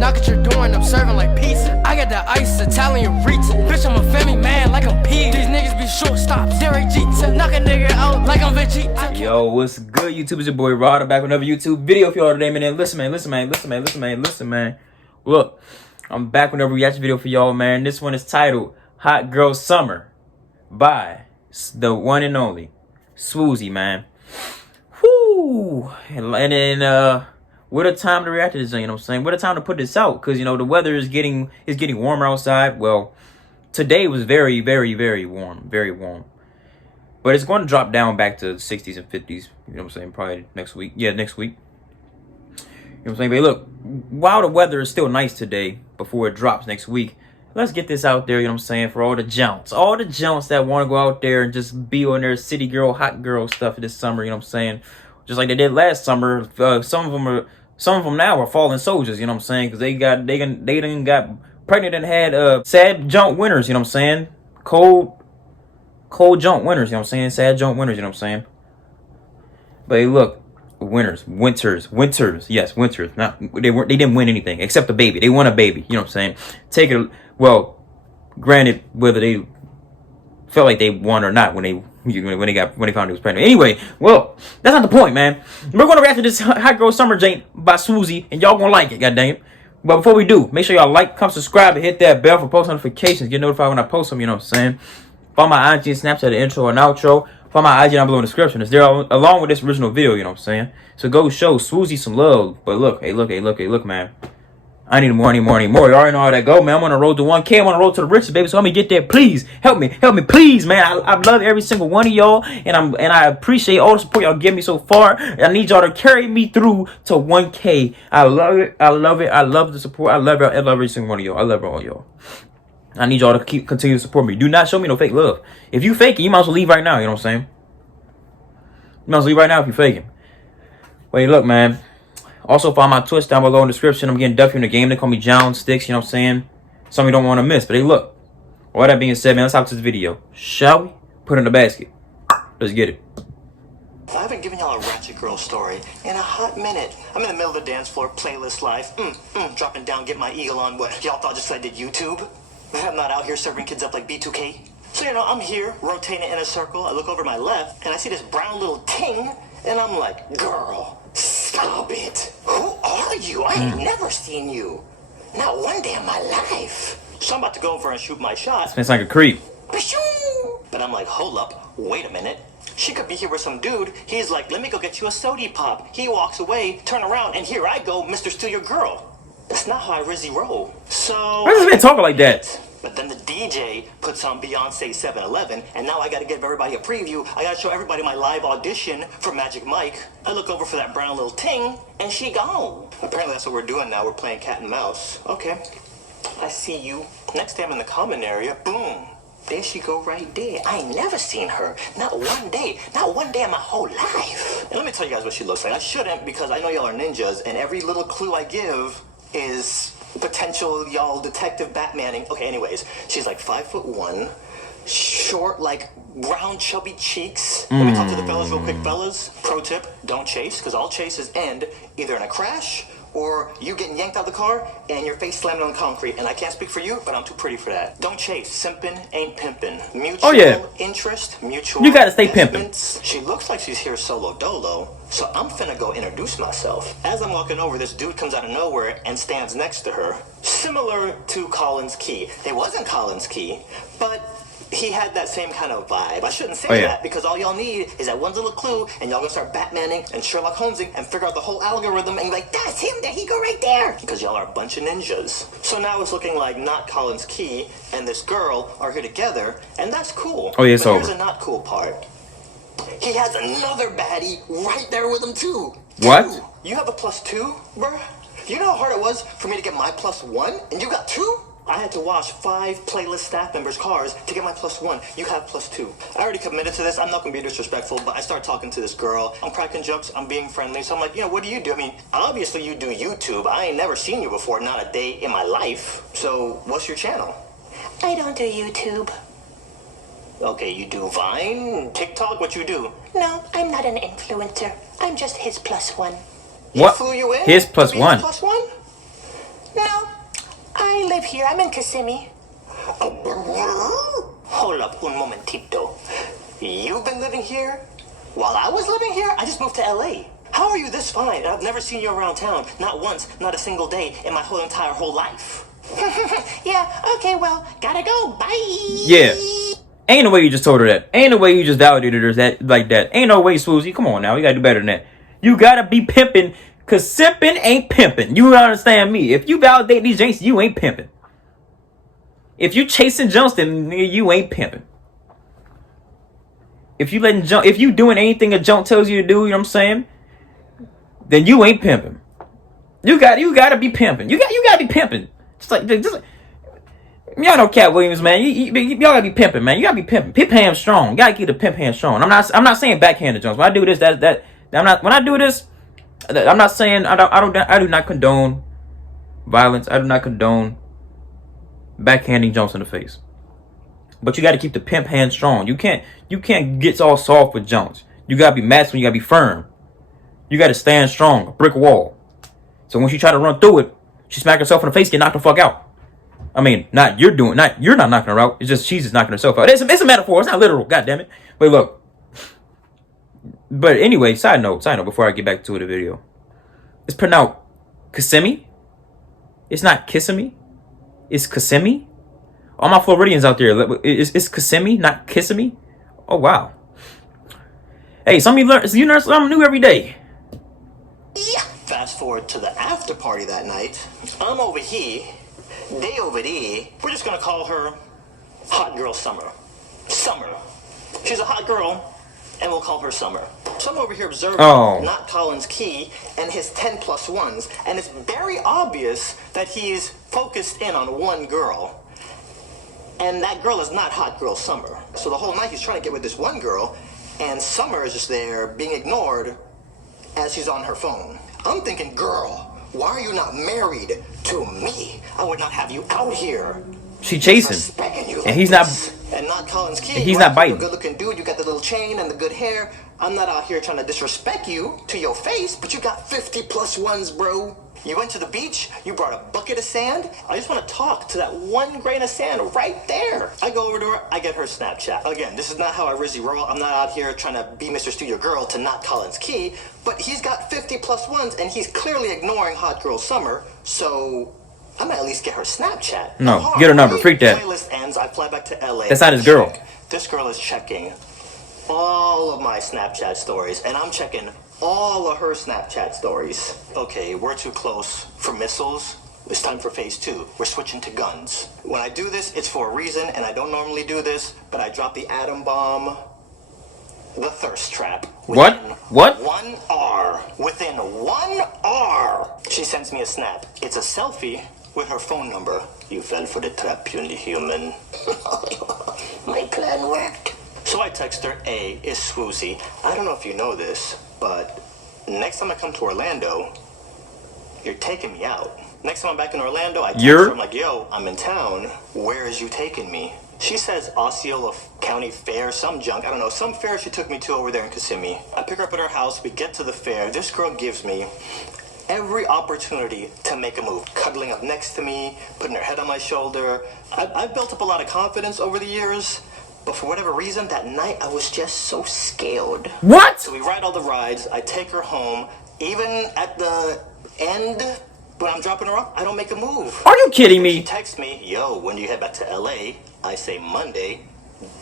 Knock at your door and I'm serving like pizza. I got the ice, Italian reach. Bitch, I'm a family man like I'm P. These niggas be shortstops. Derek Jeter. Knock a nigga out like I'm Vegeta. Yo, what's good, YouTube? It's your boy Rod. I'm back with another YouTube video for y'all today, man. Listen, man. Look, I'm back with another reaction video for y'all, man. This one is titled Hot Girl Summer by the one and only Swoozie, man. Whoo! And then, what a time to react to this, you know what I'm saying? What a time to put this out, because, you know, the weather is getting warmer outside. Well, today was very warm. But it's going to drop down back to the 60s and 50s, you know what I'm saying? Probably next week. Yeah, next week. You know what I'm saying? But look, while the weather is still nice today, before it drops next week, let's get this out there, you know what I'm saying, for all the junks that want to go out there and just be on their city girl, hot girl stuff this summer, you know what I'm saying? Just like they did last summer. Some of them now are fallen soldiers, you know what I'm saying? Because they done got pregnant and had sad junk winners, you know what I'm saying? Cold junk winners, you know what I'm saying? Sad junk winners, you know what I'm saying? But hey, look, winters. Yes, winters. Now they didn't win anything except a baby. They won a baby, you know what I'm saying? Well, granted, whether they felt like they won or not when they found it was pregnant. Anyway, well, that's not the point, man. We're gonna react to this Hot Girl Summer Jank by Swoozie, and y'all gonna like it, goddamn. But before we do, make sure y'all like, comment, subscribe, and hit that bell for post notifications. Get notified when I post them, you know what I'm saying? Follow my IG and Snapchat, the intro and outro. Follow my IG down below in the description. It's there along with this original video, you know what I'm saying? So go show Swoozie some love. But look, hey, look, man. I need more. You already know how that go, man. I'm on the road to 1K. I'm on the road to the riches, baby. So help me get there, please. Help me, please, man. I love every single one of y'all, and I appreciate all the support y'all give me so far. I need y'all to carry me through to 1K. I love it. I love the support. I love every single one of y'all. I love all y'all. I need y'all to continue to support me. Do not show me no fake love. If you faking, you might as well leave right now. You know what I'm saying? You might as well leave right now if you're faking. Wait, look, man. Also, follow my Twitch down below in the description. I'm getting Duffy in the game. They call me John Sticks, you know what I'm saying? Something you don't want to miss. But hey, look. All that being said, man, let's hop to this video. Shall we? Put it in the basket. Let's get it. I haven't given y'all a ratchet girl story in a hot minute. I'm in the middle of the dance floor, playlist life. Dropping down, get my eagle on. What, y'all thought just I did YouTube? I'm not out here serving kids up like B2K. So, you know, I'm here, rotating in a circle. I look over my left, and I see this brown little ting, and I'm like, girl. Stop it. Who are you? I ain't never seen you. Not one day in my life. So I'm about to go over and shoot my shot. It's like a creep. But I'm like, hold up. Wait a minute. She could be here with some dude. He's like, let me go get you a sody pop. He walks away, turn around, and here I go, Mr. Steal Your Girl. That's not how I Rizzy roll. So... Why does this man talking like that? But then the DJ puts on Beyonce 7-Eleven, and now I gotta give everybody a preview. I gotta show everybody my live audition for Magic Mike. I look over for that brown little ting, and she gone. Apparently that's what we're doing now. We're playing cat and mouse. Okay. I see you. Next time in the common area, boom. There she go right there. I ain't never seen her. Not one day. Not one day in my whole life. And let me tell you guys what she looks like. I shouldn't, because I know y'all are ninjas, and every little clue I give is potential y'all detective Batmaning. Okay, anyways, she's like 5'1", short, like round chubby cheeks. Let me talk to the fellas real quick, fellas. Pro tip, don't chase, because all chases end either in a crash or you getting yanked out of the car and your face slamming on concrete. And I can't speak for you, but I'm too pretty for that. Don't chase. Simping ain't pimping. Mutual interest, mutual. You gotta stay pimping. She looks like she's here solo dolo, so I'm finna go introduce myself. As I'm walking over, this dude comes out of nowhere and stands next to her. Similar to Colin's Key. It wasn't Colin's Key, but he had that same kind of vibe. I shouldn't say that, because all y'all need is that one little clue, and y'all gonna start Batmaning and Sherlock Holmesing and figure out the whole algorithm and be like, that's him, there he go right there. Because y'all are a bunch of ninjas. So now it's looking like not Colin's Key and this girl are here together, and that's cool. Oh yeah, it's over. Here's the not cool part. He has another baddie right there with him too. What? You have a +2, bruh? You know how hard it was for me to get my +1, and you got 2? I had to wash 5 playlist staff members' cars to get my +1. You have +2. I already committed to this. I'm not going to be disrespectful, but I start talking to this girl. I'm cracking jokes. I'm being friendly. So I'm like, you know, what do you do? I mean, obviously you do YouTube. I ain't never seen you before, not a day in my life. So what's your channel? I don't do YouTube. Okay, you do Vine, TikTok, what you do? No, I'm not an influencer. I'm just his +1. What? He flew you in? His +1? His +1? No, live here. I'm in Kissimmee. Hold up un momentito. You've been living here? While I was living here, I just moved to LA. How are you this fine? I've never seen you around town. Not once, not a single day in my whole life. Yeah, okay, well, gotta go. Bye. Yeah. Ain't no way you just told her that. Ain't no way you just validated her that like that. Ain't no way, Swoozy. Come on now. You gotta do better than that. You gotta be pimping, cause simping ain't pimping. You understand me? If you validate these jinx, you ain't pimping. If you chasing jumps, then nigga, you ain't pimping. If you letting jump, if you doing anything a jump tells you to do, you know what I'm saying? Then you ain't pimping. You gotta be pimping. You gotta be pimping. Just like y'all know Cat Williams, man. Y'all gotta be pimping, man. You gotta be pimping. Pimp hand strong. You gotta keep the pimp hand strong. I'm not saying backhanded jumps. When I do this, when I do this, I'm not saying I do not condone violence. I do not condone backhanding jumps in the face. But you gotta keep the pimp hand strong. You can't get all soft with jumps. You gotta be masculine. You gotta be firm. You gotta stand strong, a brick wall. So when she try to run through it, she smack herself in the face, get knocked the fuck out. I mean, you're not knocking her out. It's just she's just knocking herself out. It's a metaphor. It's not literal. God damn it. But look. But anyway, side note. Before I get back to the video, it's pronounced Kissimmee. It's not Kissimmee. It's Kissimmee. All my Floridians out there, it's Kissimmee, not Kissimmee. Oh wow. Hey, you learn something new every day. Yeah. Fast forward to the after party that night. I'm over here. They over there. We're just gonna call her Hot Girl Summer. Summer. She's a hot girl, and we'll call her Summer. So I'm over here observing Not Collins Key and his 10+1s, and it's very obvious that he's focused in on one girl. And that girl is not Hot Girl Summer. So the whole night he's trying to get with this one girl, and Summer is just there being ignored as she's on her phone. I'm thinking, girl, why are you not married to me? I would not have you out here. She chasing, and he's not. And not Collins Key. And he's not biting. You're a good-looking dude. You got the little chain and the good hair. I'm not out here trying to disrespect you to your face, but you got 50+1s, bro. You went to the beach. You brought a bucket of sand. I just want to talk to that one grain of sand right there. I go over to her. I get her Snapchat. Again, this is not how I Rizzy roll. I'm not out here trying to be Mr. Studio Girl to not Collins Key, but he's got 50+1s, and he's clearly ignoring Hot Girl Summer, so I might at least get her Snapchat. No, get her number. Freak that. Playlist ends. I fly back to LA. That's not his girl. This girl is checking all of my Snapchat stories, and I'm checking all of her Snapchat stories. Okay, we're too close for missiles. It's time for phase 2. We're switching to guns. When I do this, it's for a reason, and I don't normally do this, but I drop the atom bomb, the thirst trap. What? 1 R. Within 1 R. She sends me a snap. It's a selfie with her phone number. You fell for the trap, puny human. My plan worked. So I text her, A, is Swoozy. I don't know if you know this, but next time I come to Orlando, you're taking me out. Next time I'm back in Orlando, I text her, I'm like, yo, I'm in town. Where is you taking me? She says Osceola County Fair, some junk. I don't know, some fair she took me to over there in Kissimmee. I pick her up at her house. We get to the fair. This girl gives me every opportunity to make a move. Cuddling up next to me, putting her head on my shoulder. I've built up a lot of confidence over the years. But for whatever reason, that night, I was just so scared. What? So we ride all the rides. I take her home. Even at the end, when I'm dropping her off, I don't make a move. Are you kidding me? She texts me, yo, when do you head back to LA? I say Monday.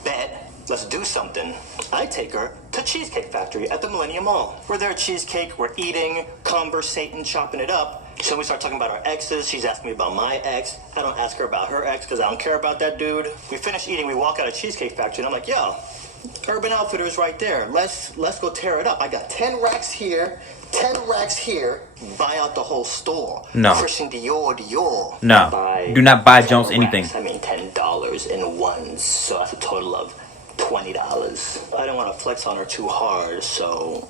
Bet. Let's do something. I take her to Cheesecake Factory at the Millennium Mall. We're there at Cheesecake. We're eating, conversating, chopping it up. So we start talking about our exes. She's asking me about my ex. I don't ask her about her ex because I don't care about that dude. We finish eating. We walk out of Cheesecake Factory, and I'm like, yo, Urban Outfitters right there. Let's go tear it up. I got 10 racks here, 10 racks here. Buy out the whole store. No. Christian Dior. No. Do not buy Jones anything. Racks, I mean, $10 in ones. So that's a total of $20. I don't want to flex on her too hard, so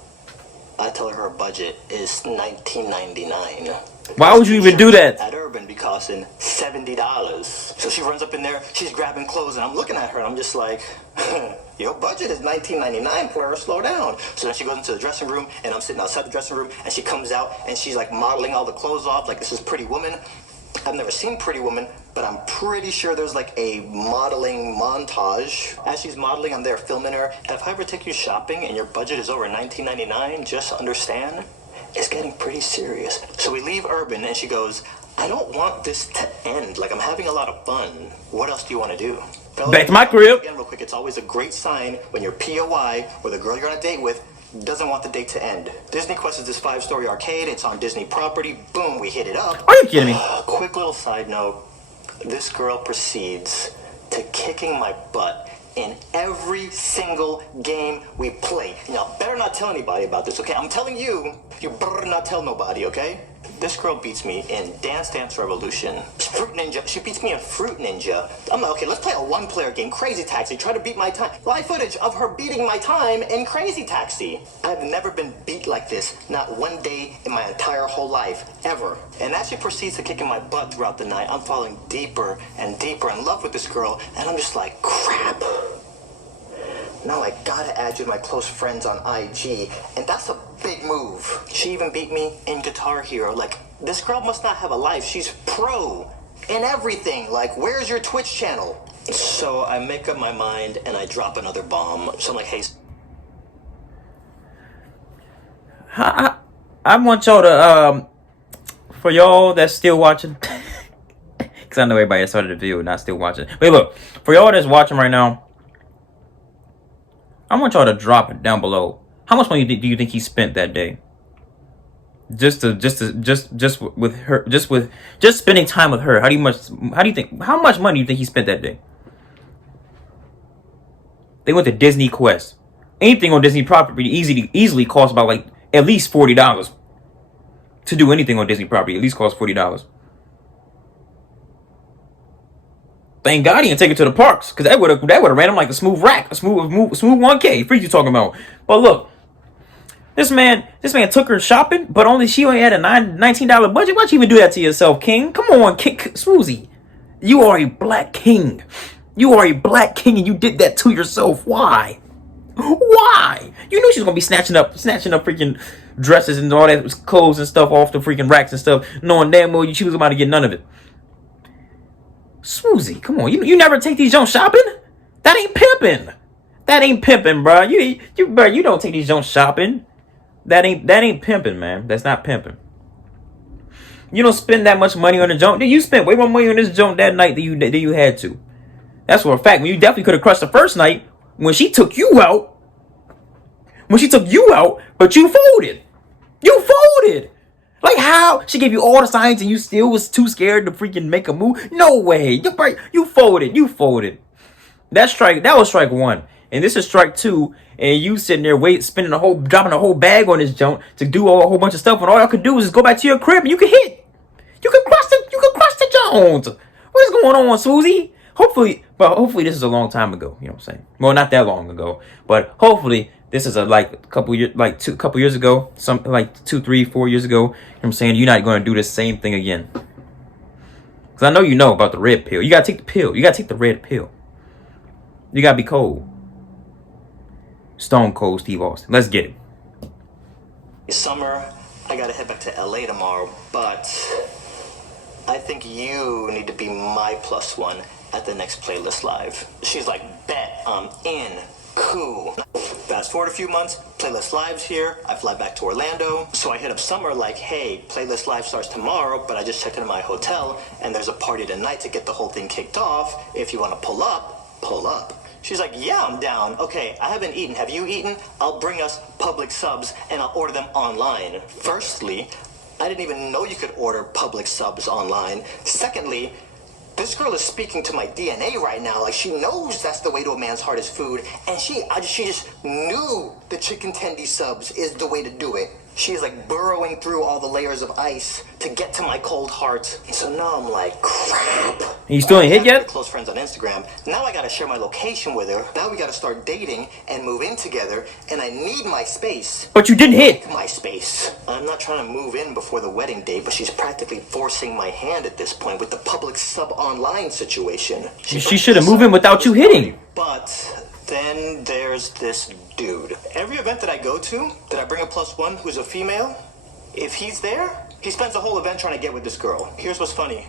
I tell her budget is $19.99. Why would you even do that? At Urban be costing $70. So she runs up in there, she's grabbing clothes, and I'm looking at her, and I'm just like, your budget is $19.99 for her, slow down. So then she goes into the dressing room, and I'm sitting outside the dressing room, and she comes out, and she's like modeling all the clothes off, like this is Pretty Woman. I've never seen Pretty Woman, but I'm pretty sure there's like a modeling montage. As she's modeling, I'm there filming her. And if I ever take you shopping and your budget is over $19.99, just understand, it's getting pretty serious. So we leave Urban and she goes, I don't want this to end. Like, I'm having a lot of fun. What else do you want to do? Fellas, back to my crib. Again, real quick, it's always a great sign when your POI, or the girl you're on a date with, doesn't want the date to end. Disney Quest is this 5-story arcade. It's on Disney property. Boom, we hit it up. Are you kidding me? Quick little side note. This girl proceeds to kicking my butt in every single game we play. Now, better not tell anybody about this, okay? I'm telling you, you better not tell nobody, okay? This girl beats me in Dance Dance Revolution. Fruit Ninja. She beats me in Fruit Ninja. I'm like, okay, let's play a one-player game. Crazy Taxi. Try to beat my time. Live footage of her beating my time in Crazy Taxi. I've never been beat like this. Not one day in my entire whole life. Ever. And as she proceeds to kicking my butt throughout the night, I'm falling deeper and deeper in love with this girl. And I'm just like, crap. Now I gotta add you to my close friends on IG, and that's a big move. She even beat me in Guitar Hero. Like, this girl must not have a life. She's pro in everything. Like, where's your Twitch channel? So I make up my mind and I drop another bomb. So I'm like, hey. I want y'all to, for y'all that's still watching, because I know everybody that started the video not still watching. But look, for y'all that's watching right now, I want y'all to drop it down below. How much money do you think he spent that day? Just with her, just spending time with her. How much money do you think he spent that day? They went to Disney Quest. Anything on Disney property easily costs about like at least $40. To do anything on Disney property at least costs $40. Thank God he didn't take it to the parks, because that would have ran him like a smooth rack, a smooth 1K. Freak you talking about? But look, this man took her shopping, but she only had a $19 budget. Why'd you even do that to yourself, King? Come on, King Swoozy. You are a black king. You are a black king, and you did that to yourself. Why? Why? You knew she was gonna be snatching up freaking dresses and all that clothes and stuff off the freaking racks and stuff, knowing damn well she was about to get none of it. Swoozy, come on. You never take these joints shopping? That ain't pimping. That ain't pimping, bro. You don't take these joints shopping. That ain't pimping, man. That's not pimping. You don't spend that much money on a joint. You spent way more money on this joint that night than you had to. That's for a fact. When you definitely could have crushed the first night when she took you out. But you folded. You folded. Like, how? She gave you all the signs and you still was too scared to freaking make a move? No way. You folded. That was strike one. And this is strike two. And you sitting there dropping a whole bag on this junk to do a whole bunch of stuff. And all y'all could do was just go back to your crib and you could hit. You could crush the Jones. What is going on, Swoozy? Hopefully this is a long time ago. You know what I'm saying? Well, not that long ago. But hopefully this is a couple years ago, something like 2, 3, 4 years ago. You know what I'm saying? You're not going to do the same thing again. Because I know you know about the red pill. You got to take the pill. You got to take the red pill. You got to be cold. Stone Cold Steve Austin. Let's get it. Summer, I got to head back to LA tomorrow, but I think you need to be my +1 at the next Playlist Live. She's like, bet I'm in. Cool. Fast forward a few months, Playlist Live's here. I fly back to Orlando. So I hit up Summer like, hey, Playlist Live starts tomorrow, but I just checked into my hotel and there's a party tonight to get the whole thing kicked off. If you want to pull up. She's like, yeah, I'm down. Okay, I haven't eaten. Have you eaten? I'll bring us public subs and I'll order them online. Firstly, I didn't even know you could order public subs online. Secondly, this girl is speaking to my DNA right now. Like, she knows that's the way to a man's heart is food. And she just knew the chicken tendy subs is the way to do it. She's like burrowing through all the layers of ice to get to my cold heart. So now I'm like, crap. You still ain't hit yet? Close friends on Instagram. Now I gotta share my location with her. Now we gotta start dating and move in together. And I need my space. But you didn't hit. My space. I'm not trying to move in before the wedding date, but she's practically forcing my hand at this point with the public sub online situation. She should have moved in without you hitting. But then there's this dude. Every event that I go to, that I bring a +1 who's a female, if he's there, he spends the whole event trying to get with this girl. Here's what's funny.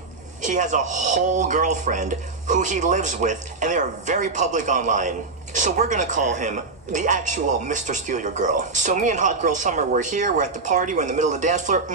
He has a whole girlfriend who he lives with, and they are very public online. So we're gonna call him the actual Mr. Steal Your Girl. So me and Hot Girl Summer, we're here, we're at the party, we're in the middle of the dance floor,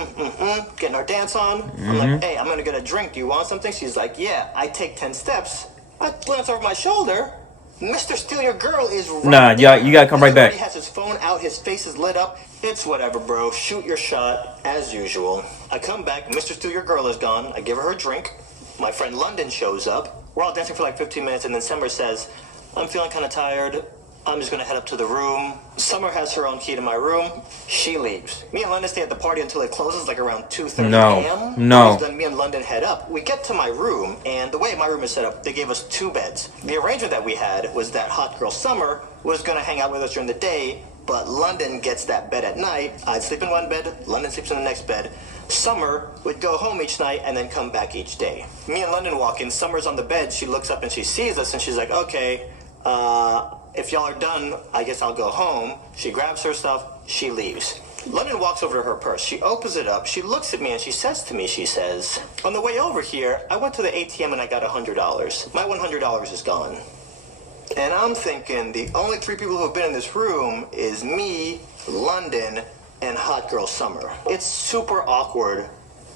getting our dance on. I'm like, hey, I'm gonna get a drink, do you want something? She's like, yeah. I take 10 steps, I glance over my shoulder, Mr. Steal Your Girl is right Nah, there. you gotta come right back. He has his phone out, his face is lit up. It's whatever, bro. Shoot your shot, as usual. I come back, Mr. Steal Your Girl is gone. I give her a drink. My friend London shows up. We're all dancing for like 15 minutes, and then Summer says, I'm feeling kind of tired. I'm just gonna head up to the room. Summer has her own key to my room. She leaves. Me and London stay at the party until it closes, like around 2:30 a.m. No. Then me and London head up. We get to my room, and the way my room is set up, they gave us 2 beds. The arrangement that we had was that Hot Girl Summer was gonna hang out with us during the day, but London gets that bed at night. I'd sleep in one bed, London sleeps in the next bed. Summer would go home each night and then come back each day. Me and London walk in, Summer's on the bed, she looks up and she sees us and she's like, okay, if y'all are done, I guess I'll go home. She grabs her stuff, she leaves. London walks over to her purse, she opens it up, she looks at me and she says to me, she says, on the way over here, I went to the ATM and I got $100. My $100 is gone. And I'm thinking the only 3 people who have been in this room is me, London, and Hot Girl Summer. It's super awkward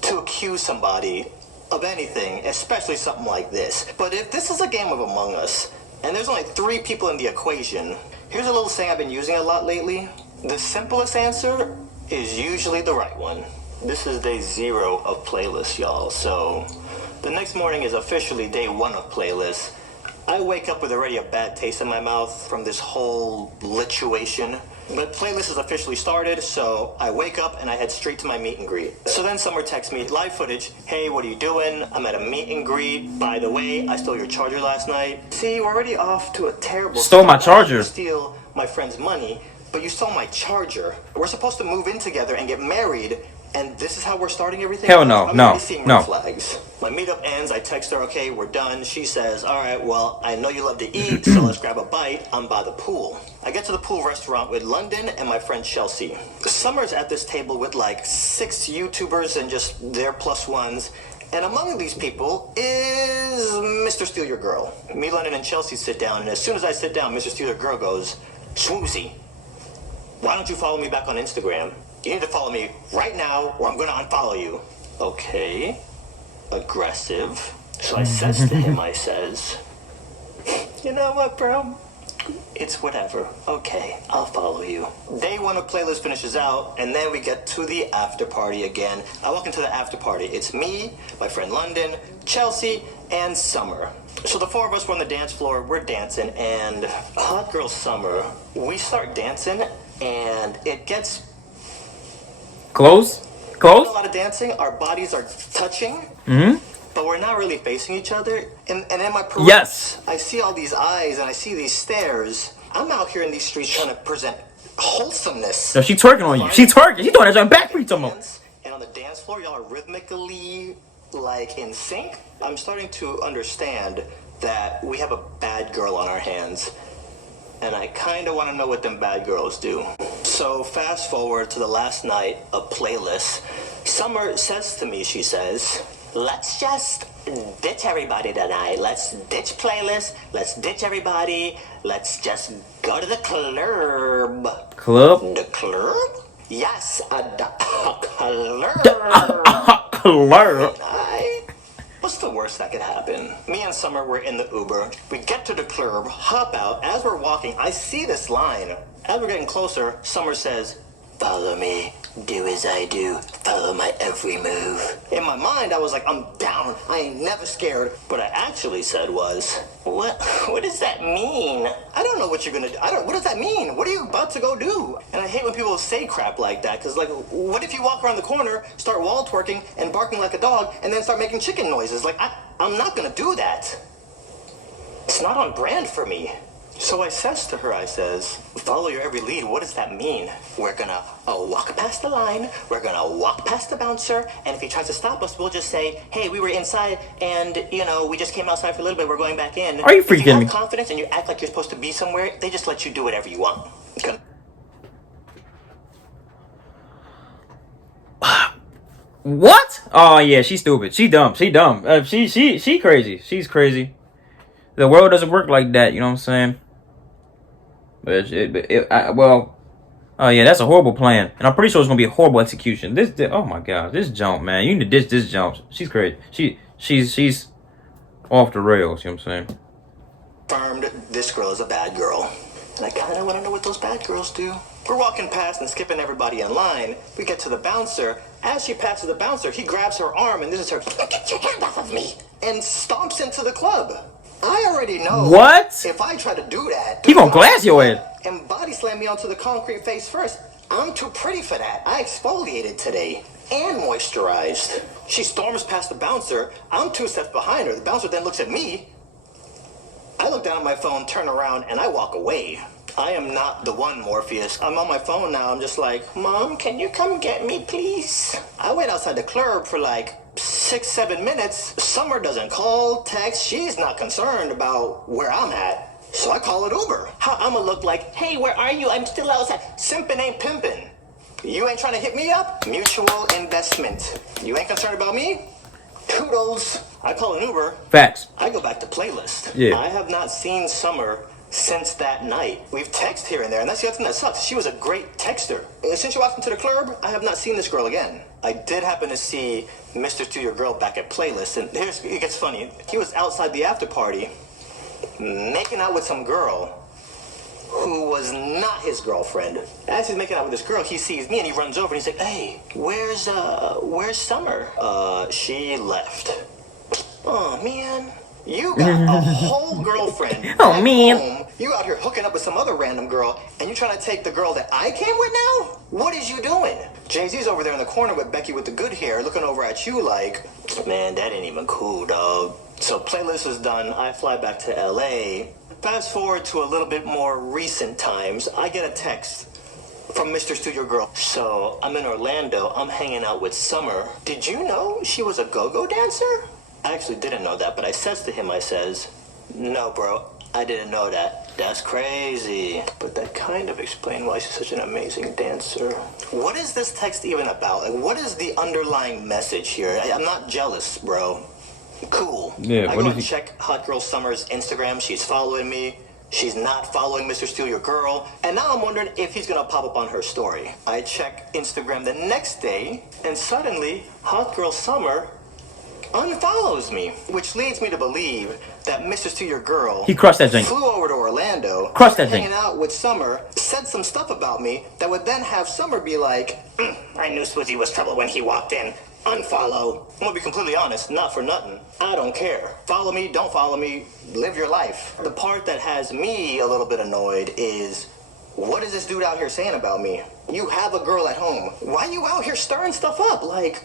to accuse somebody of anything, especially something like this. But if this is a game of Among Us, and there's only 3 people in the equation, here's a little saying I've been using a lot lately. The simplest answer is usually the right one. This is day 0 of playlist, y'all. So the next morning is officially day 1 of playlist. I wake up with already a bad taste in my mouth from this whole lituation. But playlist is officially started, so I wake up and I head straight to my meet and greet. So then Summer texts me live footage. Hey, what are you doing? I'm at a meet and greet. By the way, I stole your charger last night. See, we're already off to a terrible Stole my charger. Steal my friend's money, but you stole my charger. We're supposed to move in together and get married, and this is how we're starting everything? Hell no, I'm no, already seeing no. red flags. My meetup ends, I text her, okay, we're done. She says, all right, well, I know you love to eat, so let's grab a bite. I'm by the pool. I get to the pool restaurant with London and my friend Chelsea. Summer's at this table with like 6 YouTubers and just their plus ones. And among these people is Mr. Steal Your Girl. Me, London, and Chelsea sit down, and as soon as I sit down, Mr. Steal Your Girl goes, Swoozy, why don't you follow me back on Instagram? You need to follow me right now or I'm gonna unfollow you. Okay. Aggressive. So I says to him, I says, you know what, bro? It's whatever. Okay, I'll follow you. Day 1 of playlist finishes out, and then we get to the after party again. I walk into the after party. It's me, my friend London, Chelsea, and Summer. So the 4 of us were on the dance floor, we're dancing, and Hot Girl Summer, we start dancing, and it gets Close? a lot of dancing, our bodies are touching, but we're not really facing each other. And in my peripheral, Yes. I see all these eyes and I see these stares. I'm out here in these streets trying to present wholesomeness. So she twerking on you. She twerking. She throwing that joint back for you tomorrow. And on the dance floor, y'all are rhythmically, like, in sync. I'm starting to understand that we have a bad girl on our hands. And I kind of want to know what them bad girls do. So fast forward to the last night of playlist. Summer says to me, she says, let's just ditch everybody tonight. Let's ditch playlist. Let's ditch everybody. Let's just go to the club. Club? The club? Yes, a club. Club. What's the worst that could happen? Me and Summer were in the Uber. We get to the club, hop out. As we're walking, I see this line. As we're getting closer, Summer says, follow me, do as I do, follow my every move. In my mind, I was like, I'm down, I ain't never scared. What I actually said was, what does that mean? I don't know what you're gonna do. What does that mean? What are you about to go do? And I hate when people say crap like that, because like, what if you walk around the corner, start wall twerking and barking like a dog, and then start making chicken noises? Like, I'm not gonna do that. It's not on brand for me. So I says to her, I says, follow your every lead. What does that mean? We're gonna walk past the line, we're gonna walk past the bouncer, and if he tries to stop us, we'll just say, hey, we were inside, and, you know, we just came outside for a little bit, we're going back in. Are you freaking me? If you have confidence and you act like you're supposed to be somewhere, they just let you do whatever you want. What? Oh yeah, she's stupid. She dumb. She dumb. She crazy. She's crazy. The world doesn't work like that. You know what I'm saying? Well, oh yeah, that's a horrible plan, and I'm pretty sure it's gonna be a horrible execution. Oh my god, this jump, man. You need to ditch this jump. She's crazy. She's off the rails. You know what I'm saying? Confirmed this girl is a bad girl. And I kind of want to know what those bad girls do. We're walking past and skipping everybody in line. We get to the bouncer. As she passes the bouncer, he grabs her arm and this is her, get your hand off of me, and stomps into the club. I already know. What? If I try to do that, He gonna glass your head. And body slam me onto the concrete face first. I'm too pretty for that. I exfoliated today and moisturized. She storms past the bouncer. I'm 2 steps behind her. The bouncer then looks at me. I look down at my phone, turn around, and I walk away. I am not the one, Morpheus. I'm on my phone now. I'm just like, Mom, can you come get me, please? I wait outside the club for like 6-7 minutes. Summer doesn't call, text. She's not concerned about where I'm at. So I call it Uber. How I'ma look like, hey, where are you? I'm still outside. Simpin' ain't pimpin'. You ain't trying to hit me up? Mutual investment. You ain't concerned about me? Kudos. I call an Uber. Facts. I go back to playlist. Yeah. I have not seen Summer since that night. We've texted here and there, and that's the other thing that sucks. She was a great texter. And since you walked into the club, I have not seen this girl again. I did happen to see Mr. To Your Girl back at playlist, and it gets funny. He was outside the after party, making out with some girl who was not his girlfriend. As he's making out with this girl, he sees me and he runs over and he's like, hey, where's Summer? She left. Oh, man. You got a whole girlfriend. Oh, man. Home. You out here hooking up with some other random girl, and you trying to take the girl that I came with now? What is you doing? Jay-Z's over there in the corner with Becky with the good hair, looking over at you like, man, that ain't even cool, dog. So playlist is done. I fly back to LA. Fast forward to a little bit more recent times. I get a text from Mr. Studio Girl. So I'm in Orlando. I'm hanging out with Summer. Did you know she was a go-go dancer? I actually didn't know that, but I says to him, I says, no, bro, I didn't know that. That's crazy. But that kind of explains why she's such an amazing dancer. What is this text even about? Like, what is the underlying message here? I'm not jealous, bro. Cool. Yeah, I go and check Hot Girl Summer's Instagram. She's following me. She's not following Mr. Steal Your Girl. And now I'm wondering if he's going to pop up on her story. I check Instagram the next day, and suddenly, Hot Girl Summer unfollows me, which leads me to believe that Mr. Steal Your Girl He crushed that thing. flew over to Orlando, Crushed that thing. hanging out with Summer, said some stuff about me that would then have Summer be like, I knew Swizzy was trouble when he walked in. Unfollow. I'm gonna be completely honest, not for nothing. I don't care. Follow me, don't follow me, live your life. The part that has me a little bit annoyed is, what is this dude out here saying about me? You have a girl at home. Why you out here stirring stuff up? Like,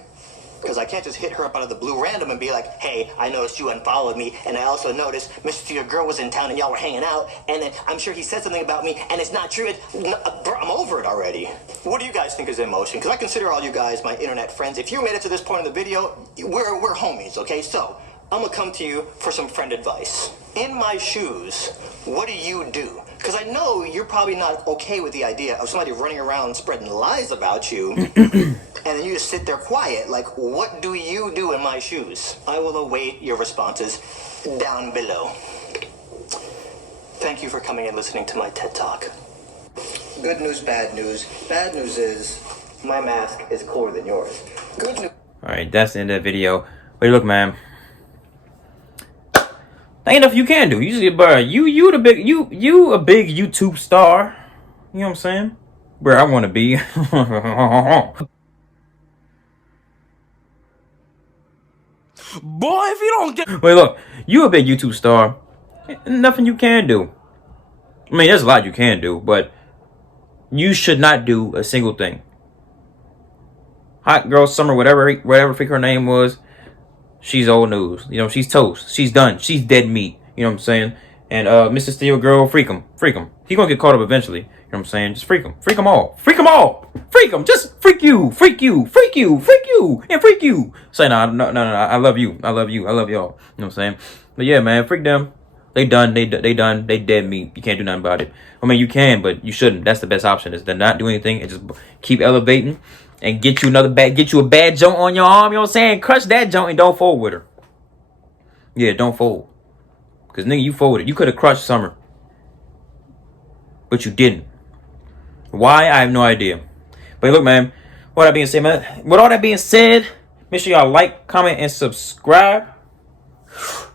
because I can't just hit her up out of the blue random and be like, hey, I noticed you unfollowed me, and I also noticed Mr. Your Girl was in town and y'all were hanging out, and then I'm sure he said something about me, and it's not true. Bro, I'm over it already. What do you guys think is in motion? Because I consider all you guys my internet friends. If you made it to this point in the video, we're homies, okay? So, I'm going to come to you for some friend advice. In my shoes, what do you do? Because I know you're probably not okay with the idea of somebody running around spreading lies about you, and then you just sit there quiet. Like, what do you do in my shoes? I will await your responses down below. Thank you for coming and listening to my TED Talk. Good news, bad news. Bad news is my mask is cooler than yours. Good news. Alright, that's the end of the video. Wait, look, man. Ain't enough you can do. You just, bro, you a big YouTube star. You know what I'm saying? Bro, I want to be. Boy, if you don't get... Wait, look. You a big YouTube star. Nothing you can do. I mean, there's a lot you can do, but you should not do a single thing. Hot Girl Summer, whatever freak her name was, she's old news. You know, she's toast. She's done. She's dead meat. You know what I'm saying? And Mr. Steel Girl, freak him. Freak him. He gonna get caught up eventually. You know what I'm saying? Just freak him. Freak them all. Freak them all. Freak them. Just freak you. Freak you. Freak you. Freak you. And freak you. Say no. I love you. I love you. I love y'all. You know what I'm saying? But yeah, man, freak them. They done. They done. They dead meat. You can't do nothing about it. I mean, you can, but you shouldn't. That's the best option, is to not do anything and just keep elevating and get you a bad joint on your arm, you know what I'm saying? Crush that joint and don't fold with her. Yeah, don't fold. Because, nigga, you folded. You could have crushed Summer. But you didn't. Why? I have no idea. But look, man, with all that being said, make sure y'all like, comment, and subscribe.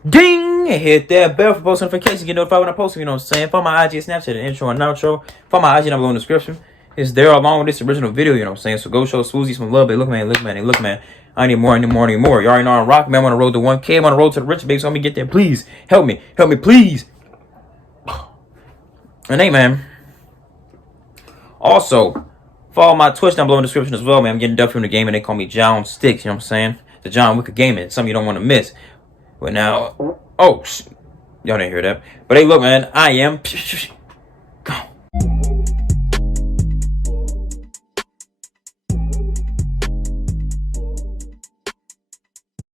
Ding! And hit that bell for post notifications. Get notified when I post them, you know what I'm saying? For my IG, Snapchat, the intro and outro. For my IG, down below in the description. It's there along with this original video, you know what I'm saying? So go show Swoozy some love. But look, man. I need more. You already know I'm rocking, man. I'm on the road to 1K. I'm on the road to the rich, baby. So let me get there. Please. Help me, please. And hey, man. Also, follow my Twitch down below in the description as well, man. I'm getting Duffy from the game, and they call me John Sticks, you know what I'm saying? The John Wicker Gaming. Something you don't want to miss. But now, y'all didn't hear that. But hey, look, man. I am